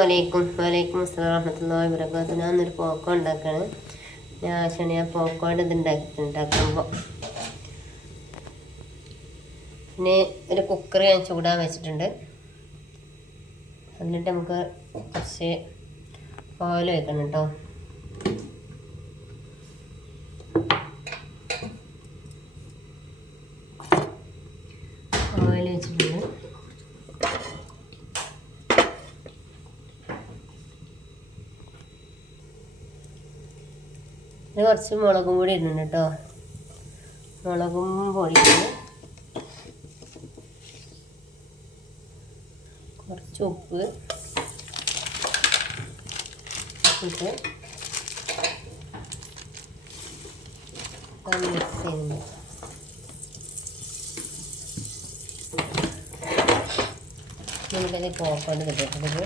വലൈക്കും അസ്സലാം വറഹ്മത്തുള്ളാഹി വബറകാതുഹു. ഞാനൊരു പോക്കോ ഉണ്ടാക്കുകയാണ്. ഞാൻ പോക്കോയുടെ ഉണ്ടാക്കുമ്പോൾ പിന്നെ ഒരു കുക്കർ ഞാൻ ചൂടാൻ വെച്ചിട്ടുണ്ട്. എന്നിട്ട് നമുക്ക് കുറച്ച് ഓയിൽ വെക്കണം കേട്ടോ. ഓയിൽ വെച്ചിട്ടുണ്ട്. കുറച്ച് മുളകും പൊടി ഇടുന്നുണ്ട് കേട്ടോ. മുളകും പൊടിക്ക് കുറച്ച് ഉപ്പ് ഇട്ട് മിക്സ് ചെയ്യുന്നു. നമുക്കത് പോക്കോണ്ട് കിട്ടിയിട്ടുണ്ട്.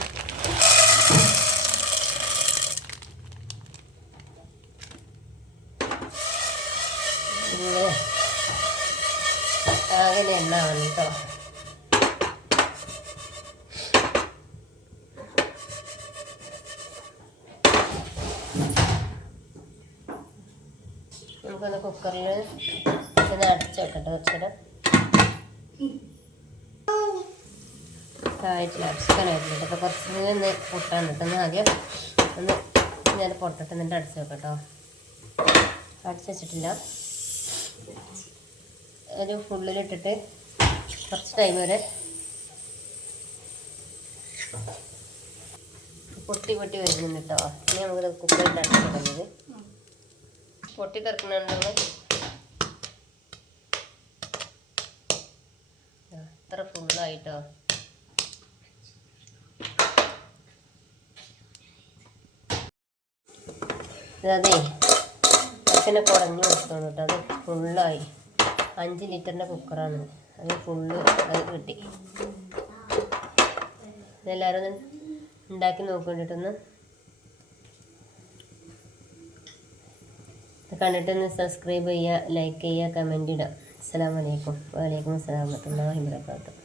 ആകെ എണ്ണ ആവണം കേട്ടോ. നമുക്കൊന്ന് കുക്കറിൽ ഒന്ന് അടച്ചു വെക്കട്ടെ. കുറച്ചേരം ആയിട്ടില്ല, അടച്ചിക്കാനായിട്ടില്ല. അപ്പോൾ കുറച്ച് ഒന്ന് പൊട്ടാൻ കിട്ടുന്ന ആദ്യം ഒന്ന് ഞാൻ പൊട്ടട്ട് എന്നിട്ട് അടച്ചു വെക്കട്ടോ. അടച്ചു വെച്ചിട്ടില്ല. ഒരു ഫുള്ളിലിട്ടിട്ട് കുറച്ച് ടൈം വരെ പൊട്ടി വരുന്നുണ്ട് കേട്ടോ. ഇനി നമുക്ക് കുക്കറിൽ അടച്ചു വെക്കുന്നത് പൊട്ടി തെറക്കുന്നുണ്ടെന്ന് അത്ര ഫുള്ളായിട്ടോ. അതേ ചിക്കനെ കുടഞ്ഞു കൊടുത്തോളൂ കേട്ടോ. അത് ഫുള്ളായി. 5 ലിറ്ററിൻ്റെ കുക്കറാണ്. അത് ഫുള്ള് അത് കിട്ടി. ഇതെല്ലാവരും ഒന്ന് ഉണ്ടാക്കി നോക്കിയിട്ടൊന്ന് കണ്ടിട്ടൊന്ന് സബ്സ്ക്രൈബ് ചെയ്യുക, ലൈക്ക് ചെയ്യുക, കമൻറ്റ് ഇടുക. അസ്സലാമു അലൈക്കും. വലൈക്കും അസ്സലാം വറഹ്മത്തുള്ളാഹി വബറകാതുഹു.